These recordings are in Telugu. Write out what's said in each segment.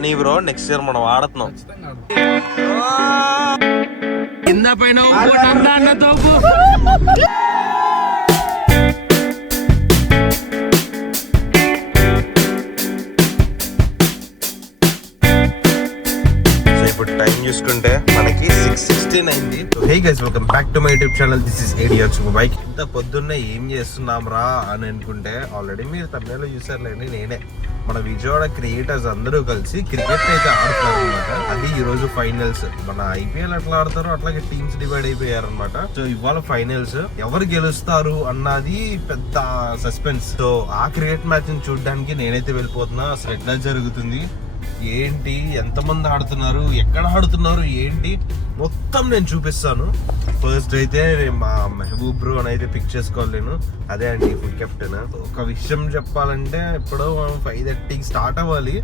కానీ బ్రో నెక్స్ట్ ఇయర్ మనం ఆడుతున్నాం. కింద పైన తోపు. ఇప్పుడు టైం చూసుకుంటే మనకి 6:16 అయింది. Hey guys, welcome back to my YouTube channel. This is Ather super bike. ఇంత పొద్దున్నే ఏం చేస్తున్నాం రా అని అనుకుంటే ఆల్రెడీ మీరు తమిళలో చూసారులేండి. నేనే మన విజయవాడ క్రియేటర్స్ అందరూ కలిసి క్రికెట్ అయితే ఆడుతున్నారు అనమాట. అది ఈ రోజు ఫైనల్స్. మన IPL ఎట్లా ఆడతారో అట్లాగే టీమ్స్ డివైడ్ అయిపోయారు అనమాట. సో ఇవాళ ఫైనల్స్. ఎవరు గెలుస్తారు అన్నది పెద్ద సస్పెన్స్. సో ఆ క్రికెట్ మ్యాచ్ ని చూడడానికి నేనైతే వెళ్ళిపోతున్నా. అసలు ఎట్లా జరుగుతుంది ఏంటి, ఎంతమంది ఆడుతున్నారు, ఎక్కడ ఆడుతున్నారు ఏంటి మొత్తం నేను చూపిస్తాను. ఫస్ట్ అయితే మా మెహబూబ్ బ్రో అని అయితే పిక్ చేసుకోవాలి నేను. అదే అండి ఫుడ్ కెప్టెన్. ఒక విషయం చెప్పాలంటే ఇప్పుడు మనం 5:30కి స్టార్ట్ అవ్వాలి.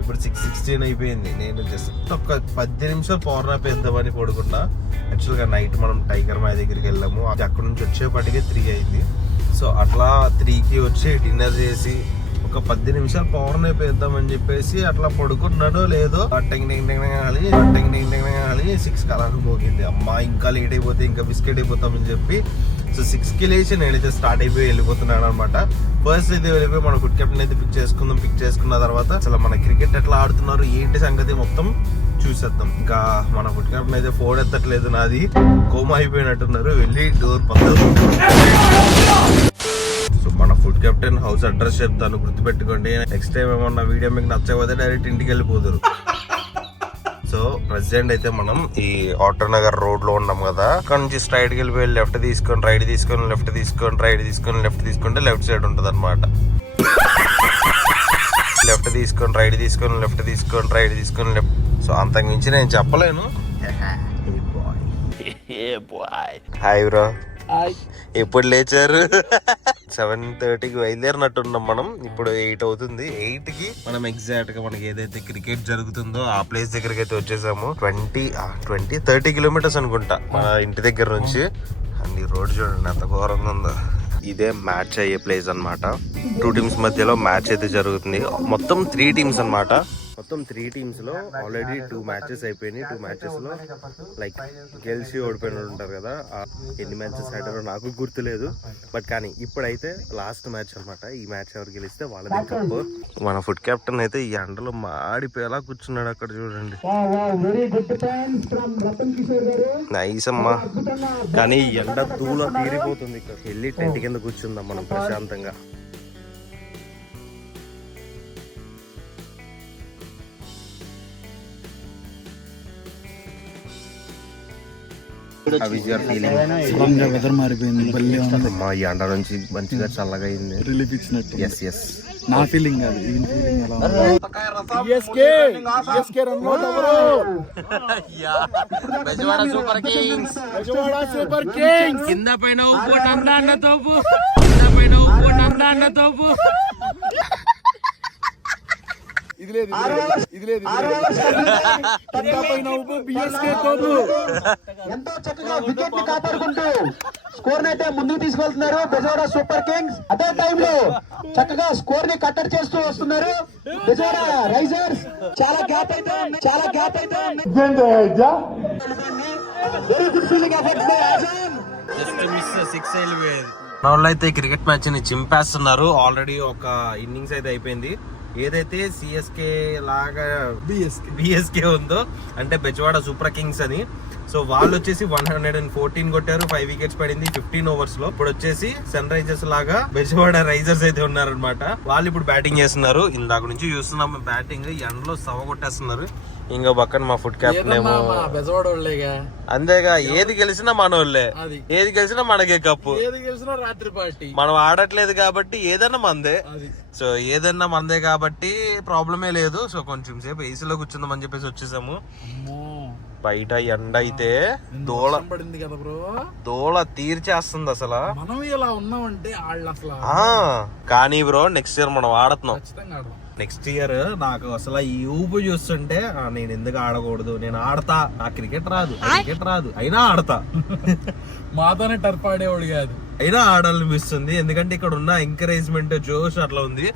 ఇప్పుడు 6:16 అయిపోయింది. నేను జస్ట్ ఒక 10 నిమిషాలు పవర్ నాప్ వేద్దామని పడుకున్నా. యాక్చువల్గా నైట్ మనం టైగర్ మా దగ్గరికి వెళ్ళాము. అక్కడ నుంచి వచ్చేపటికే 3 అయింది. సో అట్లా 3కి వచ్చి డిన్నర్ చేసి ఒక 10 నిమిషాలు పవర్ నాప్ వేద్దామని చెప్పేసి అట్లా పడుకున్నాడో లేదో 6 కలాలు మోగింది. అమ్మా ఇంకా లేట్ అయిపోతే ఇంకా బిస్కెట్ అయిపోతామని చెప్పి సో 6కి లేచి నేనైతే స్టార్ట్ అయిపోయి వెళ్ళిపోతున్నాను అనమాట. ఫస్ట్ అయితే వెళ్ళిపోయి మన ఫుడ్ కెప్టెన్ అయితే పిక్ చేసుకున్న తర్వాత అసలు మన క్రికెట్ ఎట్లా ఆడుతున్నారు ఏంటి సంగతి మొత్తం చూసేద్దాం. ఇంకా మన ఫుడ్ కెప్టెన్ అయితే ఫోన్ ఎత్తట్లేదు, నాది కోమా అయిపోయినట్టున్నారు. వెళ్ళి డోర్ సో మన ఫుడ్ కెప్టెన్ హౌస్ అడ్రస్ చెప్తాను, గుర్తుపెట్టుకోండి. నెక్స్ట్ టైం ఏమన్నా వీడియో మీకు నచ్చకపోతే డైరెక్ట్ ఇంటికి వెళ్ళిపోతారు. సో ప్రెసెంట్ అయితే మనం ఈ ఆటో నగర్ రోడ్ లో ఉన్నాం కదా. అక్కడ నుంచి స్ట్రైట్ కి వెళ్ళిపోయి లెఫ్ట్ తీసుకొని రైట్ తీసుకొని లెఫ్ట్ తీసుకొని రైట్ తీసుకొని లెఫ్ట్ తీసుకుంటే లెఫ్ట్ సైడ్ ఉంటది అనమాట. లెఫ్ట్ తీసుకొని రైట్ తీసుకొని లెఫ్ట్ తీసుకొని రైట్ తీసుకొని లెఫ్ట్. సో అంతకు మించి నేను చెప్పలేను. హాయ్ బ్రో, ఎప్పుడు లేచారు? 7:30కి బయలుదేరినట్టున్నాం మనం. ఇప్పుడు 8 అవుతుంది. 8కి మనం ఎగ్జాక్ట్ గా మనకి ఏదైతే క్రికెట్ జరుగుతుందో ఆ ప్లేస్ దగ్గరకి అయితే వచ్చేసాము. 30 కిలోమీటర్స్ అనుకుంటా మన ఇంటి దగ్గర నుంచి. అండ్ ఈ రోడ్ చూడండి ఎంత ఘోరంగా ఉందో. ఇదే మ్యాచ్ అయ్యే ప్లేస్ అనమాట. 2 టీమ్స్ మధ్యలో మ్యాచ్ అయితే జరుగుతుంది. మొత్తం 3 టీమ్స్ అనమాట. మొత్తం 3 టీమ్స్ లో ఆల్రెడీ 2 మ్యాచెస్ అయిపోయినాయి. 2 మ్యాచెస్ లో లైక్ గెలిచి ఓడిపోయిన ఉంటారు కదా. ఎన్ని మ్యాచెస్ ఆడారో నాకు గుర్తులేదు. బట్ కానీ ఇప్పుడైతే లాస్ట్ మ్యాచ్ అనమాట. ఈ మ్యాచ్ ఎవరు గెలిస్తే వాళ్ళది కప్పు. మన ఫుడ్ కెప్టెన్ అయితే ఈ ఎండలో మాడిపోయేలా కూర్చున్నాడు అక్కడ చూడండి. నైస్ అమ్మా. కానీ ఎండ దూల తీరిపోతుంది. ఇక్కడ వెళ్ళి టెంట్ కింద కూర్చుందాం మనం ప్రశాంతంగా. వెదర్ మారిపోయింది. మా ఈ ఎండ నుంచి మంచిగా చల్లగా అయింది. రిలీఫ్ ఇచ్చినట్టు. ఎస్ నా ఫీలింగ్ అది. సూపర్ కింగ్స్ కింద పైన అన్న తోపు. కింద పైన అన్న తోపు. ఇది లేదు ఎంతో చక్కగా వికెట్ ని కాపాడుకుంటూ స్కోర్ అయితే ముందుకు తీసుకెళ్తున్నారు బెజవాడ సూపర్ కింగ్స్. అదే టైంలో చక్కగా స్కోర్ ని కట్టడి చేస్తూ వస్తున్నారు బెజవాడ రైజర్స్. చాలా గ్యాప్ అయితే వెరీ గుడ్ ఫీలింగ్ వాళ్ళు అయితే క్రికెట్ మ్యాచ్ ని చింపేస్తున్నారు. ఆల్రెడీ ఒక ఇన్నింగ్స్ అయితే అయిపోయింది. ఏదైతే సిఎస్కే లాగా బిఎస్కే ఉందో అంటే బెజవాడ సూపర్ కింగ్స్ అని. సో వాళ్ళు వచ్చేసి 114 కొట్టారు. 5 వికెట్స్ పడింది 15 ఓవర్స్ లో. ఇప్పుడు వచ్చేసి సన్ రైజర్స్ లాగా బెజవాడ రైజర్స్ అయితే ఉన్నారనమాట. వాళ్ళు ఇప్పుడు బ్యాటింగ్ చేస్తున్నారు. ఇందాక నుంచి చూస్తున్నాం బ్యాటింగ్. ఎండలో సవ కొట్టేస్తున్నారు. ఇంకో పక్కన మా ఫుడ్ క్యాప్టెన్ ఏమో అంతేగా. ఏది గెలిచినా మనోళ్ళే, ఏది గెలిచినా మనకే కప్పు. రాత్రి పార్టీ మనం ఆడట్లేదు కాబట్టి ఏదన్నా మందే. సో ఏదన్నా మందే కాబట్టి ప్రాబ్లమే లేదు. సో కొంచెం సేపు ఏసీలో కూర్చుందామని చెప్పేసి వచ్చేసాము. బయట ఎండ అయితే దోళ పడింది కదా బ్రో. దోళ తీర్చేస్తుంది అసలు. మనం ఇలా ఉన్నామంటే అసలు. కానీ బ్రో నెక్స్ట్ ఇయర్ మనం ఆడుతున్నాం. నెక్స్ట్ ఇయర్ నాకు అసలు ఈ ఊపు చూస్తుంటే నేను ఎందుకు ఆడకూడదు, నేను ఆడతా. నా క్రికెట్ రాదు అయినా ఆడతా. మాతోనే టర్ఫ్ ఆడేవాడు కాదు. అయినా ఆడాలనిపిస్తుంది, ఎందుకంటే ఇక్కడ ఉన్న ఎంకరేజ్మెంట్ జోష్ అట్లా ఉంది.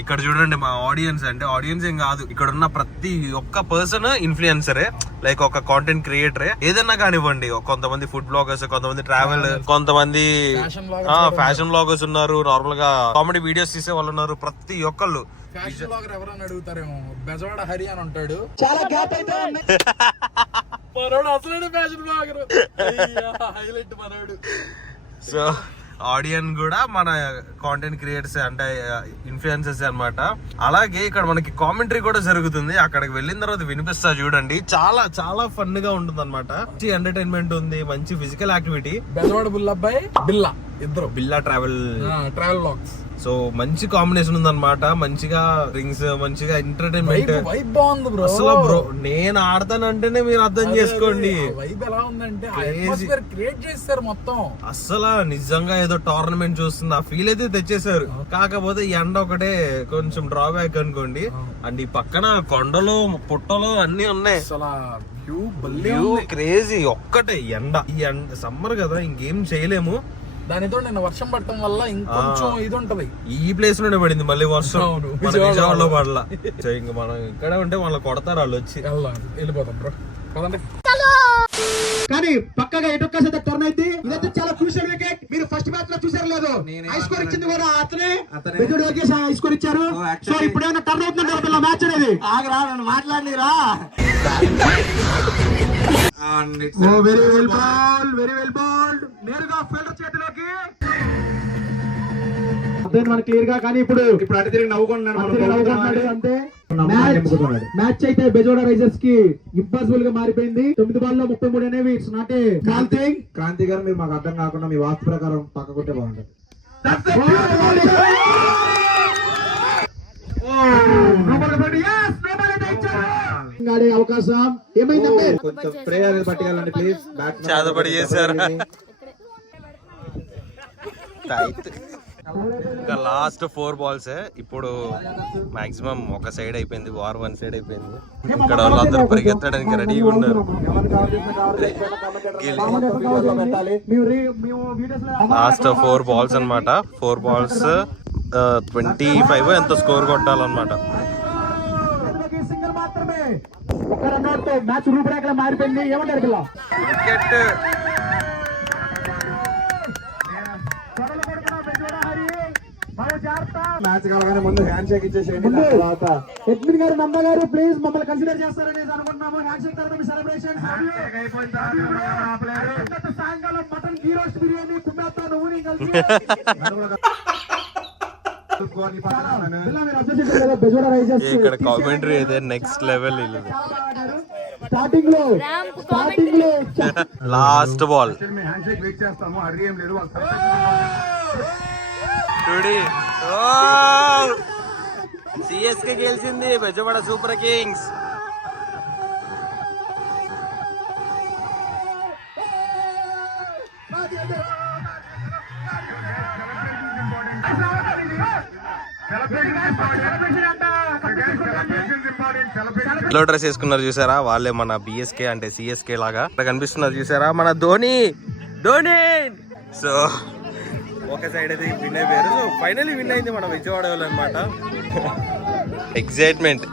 ఇక్కడ చూడండి మా ఆడియన్స్, అంటే ఆడియన్స్ ఏం కాదు, ఇక్కడ ఉన్న ప్రతి ఒక్క పర్సన్ ఇన్ఫ్లుయెన్సరే, లైక్ ఒక కాంటెంట్ క్రియేటరే, ఏదన్నా కానివ్వండి. కొంతమంది ఫుడ్ బ్లాగర్స్, కొంతమంది ట్రావెల్, కొంతమంది ఫ్యాషన్ బ్లాగర్స్ ఉన్నారు, నార్మల్ గా కామెడీ వీడియోస్ తీసే వాళ్ళు ఉన్నారు. ప్రతి ఒక్కళ్ళు ఫ్యాషన్ బ్లాగర్ ఎవరైనా అడుగుతారేమో, బెజవాడ హరి అని ఉంటాడు. చాలా గ్యాప్ అయితే ఉంది. మనోడు అసలు ఫ్యాషన్ బ్లాగర్, హైలైట్ మనోడు. సో ఆడియన్ కూడా మన కాంటెంట్ క్రియేటర్స్ అంటే ఇన్ఫ్లుయెన్సర్స్ అన్నమాట. అలాగే ఇక్కడ మనకి కామెంటరీ కూడా జరుగుతుంది. అక్కడికి వెళ్ళిన తర్వాత వినిపిస్తా చూడండి, చాలా చాలా ఫన్ గా ఉంటుంది అనమాట. మంచి ఎంటర్టైన్మెంట్ ఉంది, మంచి ఫిజికల్ యాక్టివిటీ. బెజవాడ బుల్లబ్బాయి బిల్లా, ఇద్దరు బిల్లా ట్రావెల్ బ్లాగ్స్. సో మంచి కాంబినేషన్ ఉంది అనమాట. మంచిగా డ్రింక్స్, మంచిగా ఎంటర్టైన్మెంట్. వైబ్ బాగుంది బ్రో. అసలు బ్రో నేను ఆడతానంటేనే మీరు అర్థం చేసుకోండి. వైబ్ ఎలా ఉందంటే అట్మాస్ఫియర్ క్రియేట్ చేస్తారు మొత్తం. అసలు నిజంగా ఏదో టోర్నమెంట్ చూస్తుంది ఆ ఫీల్ అయితే తెచ్చేసారు. కాకపోతే ఎండ ఒకటే కొంచెం డ్రాబ్యాక్ అనుకోండి. అండ్ ఈ పక్కన కొండలు పుట్టలు అన్ని ఉన్నాయి. అసలు వ్యూ క్రేజీ. ఒక్కటే ఎండ. ఈ ఎండ సమ్మర్ కదా, ఇంకేం చేయలేము. దానితో నేను వర్షం పడటం వల్ల ఇంకొంచెం ఇది ఉంటది. ఈ ప్లేస్ లోనే పడింది మళ్ళీ వర్షం, అవును. మన విజయవాడలో పడలా. ఇంక మనం ఇక్కడ ఉంటే వాళ్ళని కొడతారు వాళ్ళు వచ్చి. వెళ్ళిపోతాం బ్రో, పదండి. కానీ పక్కగా ఎటొక్క టర్న్ అయితే ఇదైతే చాలా క్రూషియల్ వికెట్. మీరు ఫస్ట్ మ్యాచ్ లో చూసారు లేదు, హై స్కోర్ ఇచ్చింది కూడా అతనే. బెజవాడ లోకేష్ హై స్కోర్ ఇచ్చారు. సో ఇప్పుడు ఏమైనా టర్న్ అవుతుందంటే మ్యాచ్ అనేది ఆగరా, నన్ను మాట్లాడిరా. Very well ball, very well ball. నేరుగా ఫీల్డర్ చేతిలోకి మన క్లియర్ గా. కానీ ఇప్పుడు అటు తిరిగి నవ్వుకుంటున్నాడు అంతే. మ్యాచ్ అయితే బెజవాడ రైజర్స్ కి ఇంపాసిబుల్ గా మారిపోయింది. 9 బాల్లో 33 అనేవి it's not a small thing. Kranti గారు మీరు మాకు అర్థం కాకుండా మీ వాస్తు ప్రకారం పక్క కొట్టే బాగుంటుంది. ఆడే అవకాశం ఏమైందంటే కొంచెం స్ప్రే అనేది పట్టుకెళ్ళండి ప్లీజ్. చేతబడి చేశారు. ఇంకా లాస్ట్ 4 balls. ఇప్పుడు మాక్సిమం ఒక సైడ్ అయిపోయింది, వార్ 1 side అయిపోయింది. ఇక్కడ వాళ్ళందరూ పరిగెత్తడానికి రెడీగా ఉన్నారు. లాస్ట్ 4 balls అన్నమాట. 4 balls 25 ఎంత స్కోర్ కొట్టాలన్నమాట. సింగిల్ మాత్రమే ఒక రన్అట్ తో మ్యాచ్ రూపురేఖలు మారిపోయింది. ఏమంటారు పిల్ల? వికెట్ మ్యాచ్ కావాలని ముందు హ్యాండ్ షేక్ ఇచ్చేసేయండి. తర్వాత ఎడ్మిన్ గారు, నంద గారు ప్లీజ్ మమ్మల్ని కన్సిడర్ చేస్తారని అనుకుంటున్నాము. హ్యాండ్ షేక్ తర్వాత మీ సెలబ్రేషన్. సాయంకాలం మటన్ గీ రోస్ట్ బిర్యానీ కుమ్మేస్తా నువ్వు కలిసి. ఇక్కడ కామెంటరీ అయితే నెక్స్ట్ లెవెల్. స్టార్టింగ్ లో last ball hand shake wait చేస్తాము. హరి ఏం లేదు. సిఎస్కే గెలిచింది, బెజవాడ సూపర్ కింగ్స్. లో డ్రెస్ వేసుకున్నారు చూసారా, వాళ్ళే మన బిఎస్కే అంటే సిఎస్కే లాగా ఇక్కడ కనిపిస్తున్నారు చూసారా, మన ధోని. సో ఒక సైడ్ అయితే విన్ అయిపోయారు. సో ఫైనల్లీ విన్ అయింది మన విజయవాడ వాళ్ళు అనమాట. ఎక్సైట్మెంట్.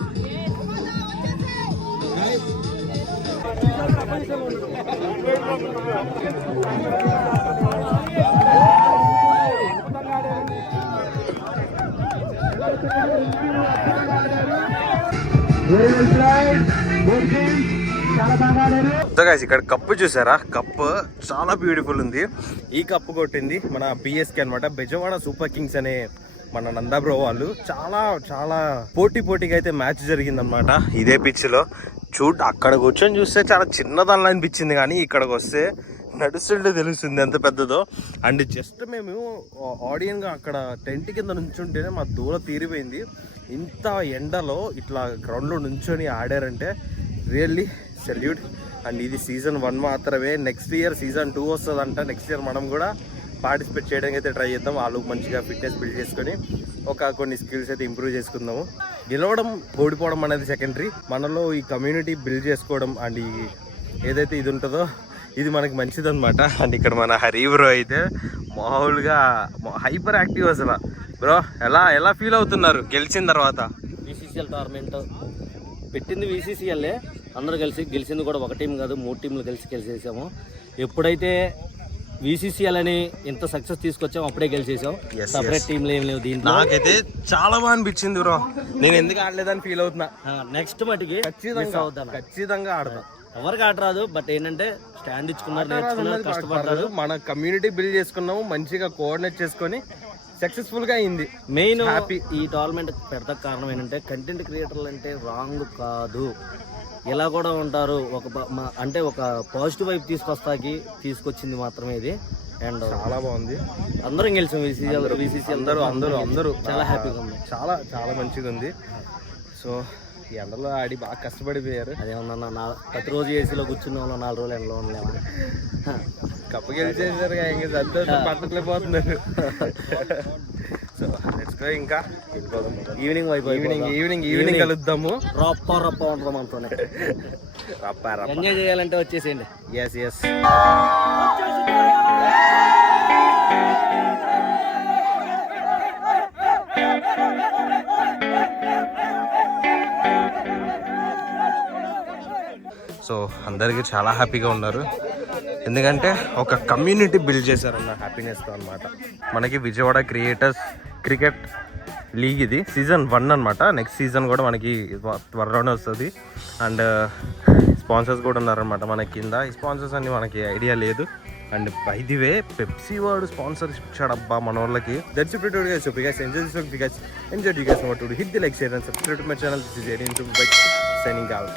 ఇక్కడ కప్పు చూసారా, కప్పు చాలా బ్యూటిఫుల్ ఉంది. ఈ కప్పు కొట్టింది మన బిఎస్కే అనమాట, బెజవాడ సూపర్ కింగ్స్ అనే మన నందా బ్రో వాళ్ళు. చాలా చాలా పోటీగా అయితే మ్యాచ్ జరిగింది అనమాట ఇదే పిచ్ లో. అక్కడ కూర్చొని చూస్తే చాలా చిన్నదానిలా అనిపించింది, కానీ ఇక్కడికి వస్తే నడుస్తుంటే తెలుస్తుంది ఎంత పెద్దదో. అండ్ జస్ట్ మేము ఆడియన్ గా అక్కడ టెంట్ కింద నుంచుంటేనే మా దూల తీరిపోయింది. ఇంత ఎండలో ఇట్లా గ్రౌండ్ లో నుంచొని ఆడారంటే రియల్లీ సెల్యూట్. అండ్ ఇది సీజన్ 1 మాత్రమే. నెక్స్ట్ ఇయర్ సీజన్ 2 వస్తుందంట. నెక్స్ట్ ఇయర్ మనం కూడా పార్టిసిపేట్ చేయడానికి అయితే ట్రై చేద్దాం. వాళ్ళు మంచిగా ఫిట్నెస్ బిల్డ్ చేసుకొని కొన్ని స్కిల్స్ అయితే ఇంప్రూవ్ చేసుకుందాము. గెలవడం ఓడిపోవడం అనేది సెకండరీ, మనలో ఈ కమ్యూనిటీ బిల్డ్ చేసుకోవడం అండ్ ఏదైతే ఇది ఉంటుందో ఇది మనకి మంచిది అనమాట. అండ్ ఇక్కడ మన హరి బ్రో అయితే మామూలుగా హైపర్ యాక్టివ్ అసలు. బ్రో ఎలా ఫీల్ అవుతున్నారు గెలిచిన తర్వాత? బీసీసీఎల్ టోర్నమెంట్ పెట్టింది బీసీసీఎల్ఏ, అందరూ కలిసి గెలిచింది కూడా ఒక టీం కాదు 3 టీంలు గెలిచేసాము. ఎప్పుడైతే బీసీసీఎల్ అని ఇంత సక్సెస్ తీసుకొచ్చాము అప్పుడే గెలిచేసాం. Yes, separate yes. టీంలు ఏం లేవు దీంట్లో. నాకైతే చాలా బాగా అనిపించింది బ్రో. నేను ఎందుకు ఆడలేదని ఫీల్ అవుతున్నా. నెక్స్ట్ మటుకి ఖచ్చితంగా ఆడదాం. ఎవరికి ఆట రాదు, బట్ ఏంటంటే స్టాండ్ ఇచ్చుకున్నారు, నేర్చుకున్నారు, కష్టపడ్డారు. మన కమ్యూనిటీ బిల్డ్ చేసుకున్నాము, మంచిగా కోఆర్డినేట్ చేసుకొని సక్సెస్ఫుల్ గా అయింది. మెయిన్ ఈ టోర్నమెంట్ పెద్ద కారణం ఏంటంటే కంటెంట్ క్రియేటర్లు అంటే రాంగ్ కాదు, ఇలా కూడా ఉంటారు. అంటే ఒక పాజిటివ్ వైపు తీసుకొచ్చింది మాత్రమే ఇది. అండ్ చాలా బాగుంది. అందరం గెలిచాం బీసీసీ అందరూ చాలా హ్యాపీగా ఉంది. చాలా మంచిగా ఉంది. సో ఈ ఎండలో ఆడి బాగా కష్టపడిపోయారు. అదేమన్నా ప్రతిరోజు ఏసీలో కూర్చున్న వాళ్ళు 4 రోజులు ఎండలో ఉండలేమా? కప్పు గెలిచేసారు, ఇంకా సంతోషం పట్టలేకపోతున్నారు. సో లెట్స్ గో, ఇంకా ఈవినింగ్ వైపు ఈవినింగ్ కలుద్దాము. రప్ప ఉంటుంది మనతోనే. ఎంజాయ్ చేయాలంటే వచ్చేసేయండి. ఎస్ సో అందరికీ చాలా హ్యాపీగా ఉన్నారు, ఎందుకంటే ఒక కమ్యూనిటీ బిల్డ్ చేశారన్న హ్యాపీనెస్తో అనమాట. మనకి విజయవాడ క్రియేటర్స్ క్రికెట్ లీగ్ ఇది సీజన్ 1 అనమాట. నెక్స్ట్ సీజన్ కూడా మనకి త్వరలోనే వస్తుంది. అండ్ స్పాన్సర్స్ కూడా ఉన్నారనమాట మన కింద. ఈ స్పాన్సర్స్ అన్ని మనకి ఐడియా లేదు. And by the way Pepsi వాడు స్పాన్సర్ ఇచ్చాడు అబ్బా మన వాళ్ళకి. That's it for today. So guys, enjoy this vlog. You guys enjoyed, you guys want to hit the like, share and subscribe to my channel. This is Adrian to Bike signing out.